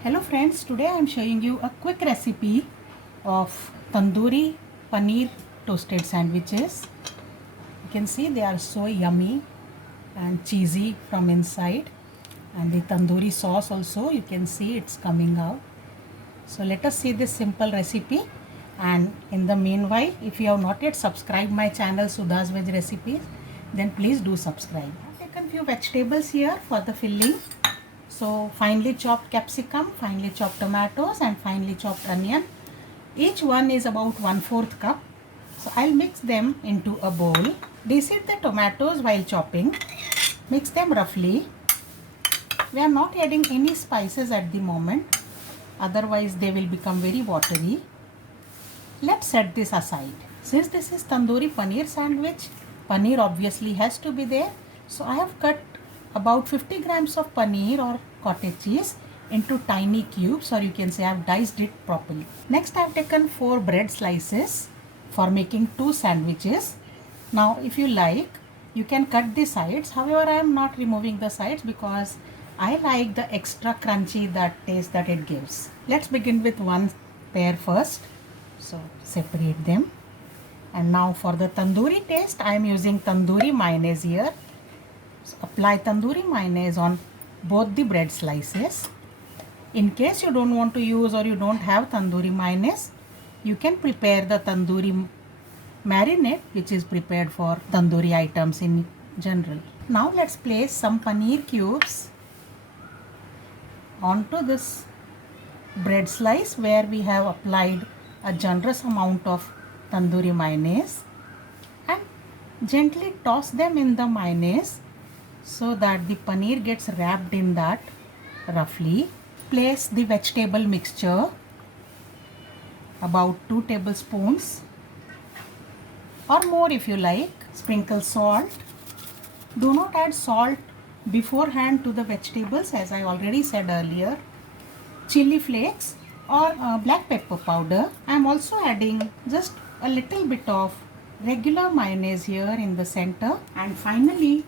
Hello friends, today I am showing you a quick recipe of tandoori paneer toasted sandwiches. You can see they are so yummy and cheesy from inside, and the tandoori sauce also you can see it's coming out. So let us see this simple recipe, and in the meanwhile, if you have not yet subscribed my channel Sudha's Veg Recipes, then please do subscribe. I have taken few vegetables here for the filling. So finely chopped capsicum, finely chopped tomatoes and finely chopped onion. Each one is about 1/4 cup. So I'll mix them into a bowl. Deseed the tomatoes while chopping. Mix them roughly. We are not adding any spices at the moment. Otherwise they will become very watery. Let's set this aside. Since this is tandoori paneer sandwich, paneer obviously has to be there. So I have cut about 50 grams of paneer or cottage cheese into tiny cubes, or you can say I have diced it properly. Next I have taken 4 bread slices for making 2 sandwiches. Now if you like, you can cut the sides. However, I am not removing the sides because I like the extra crunchy taste that it gives. Let's begin with one pair first. So separate them. And now for the tandoori taste, I am using tandoori mayonnaise here. So apply tandoori mayonnaise on both the bread slices. In case you don't want to use or you don't have tandoori mayonnaise, you can prepare the tandoori marinade, which is prepared for tandoori items in general. Now let's place some paneer cubes onto this bread slice where we have applied a generous amount of tandoori mayonnaise, and gently toss them in the mayonnaise so that the paneer gets wrapped in that roughly. Place the vegetable mixture, about 2 tablespoons or more if you like. Sprinkle salt. Do not add salt beforehand to the vegetables, as I already said earlier. Chili flakes or black pepper powder. I am also adding just a little bit of regular mayonnaise here in the center. And finally,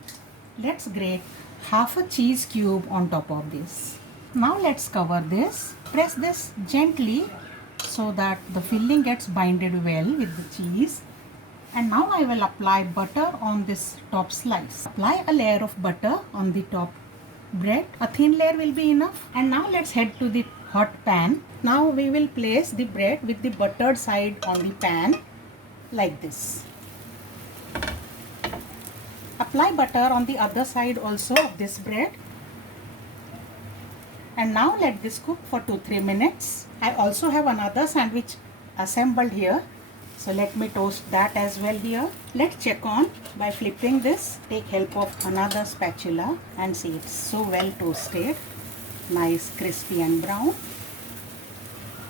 let's grate half a cheese cube on top of this. Now let's cover this. Press this gently so that the filling gets binded well with the cheese. And now I will apply butter on this top slice. Apply a layer of butter on the top bread. A thin layer will be enough. And now let's head to the hot pan. Now we will place the bread with the buttered side on the pan like this. Apply butter on the other side also of this bread. And now let this cook for 2-3 minutes. I also have another sandwich assembled here. So let me toast that as well here. Let's check on by flipping this. Take help of another spatula and see it's so well toasted. Nice crispy and brown.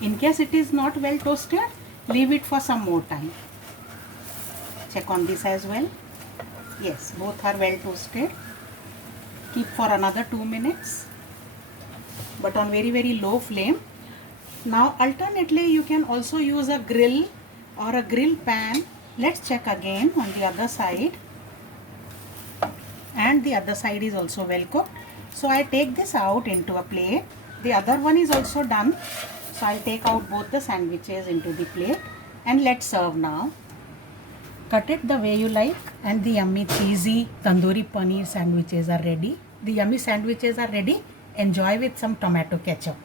In case it is not well toasted, leave it for some more time. Check on this as well. Yes, both are well toasted. Keep for another 2 minutes, but on very low flame. Now alternately you can also use a grill or a grill pan. Let's check again on the other side. And the other side is also well cooked. So I take this out into a plate. The other one is also done. So I'll take out both the sandwiches into the plate and let's serve now. Cut it the way you like, and the yummy cheesy tandoori paneer sandwiches are ready. The yummy sandwiches are ready. Enjoy with some tomato ketchup.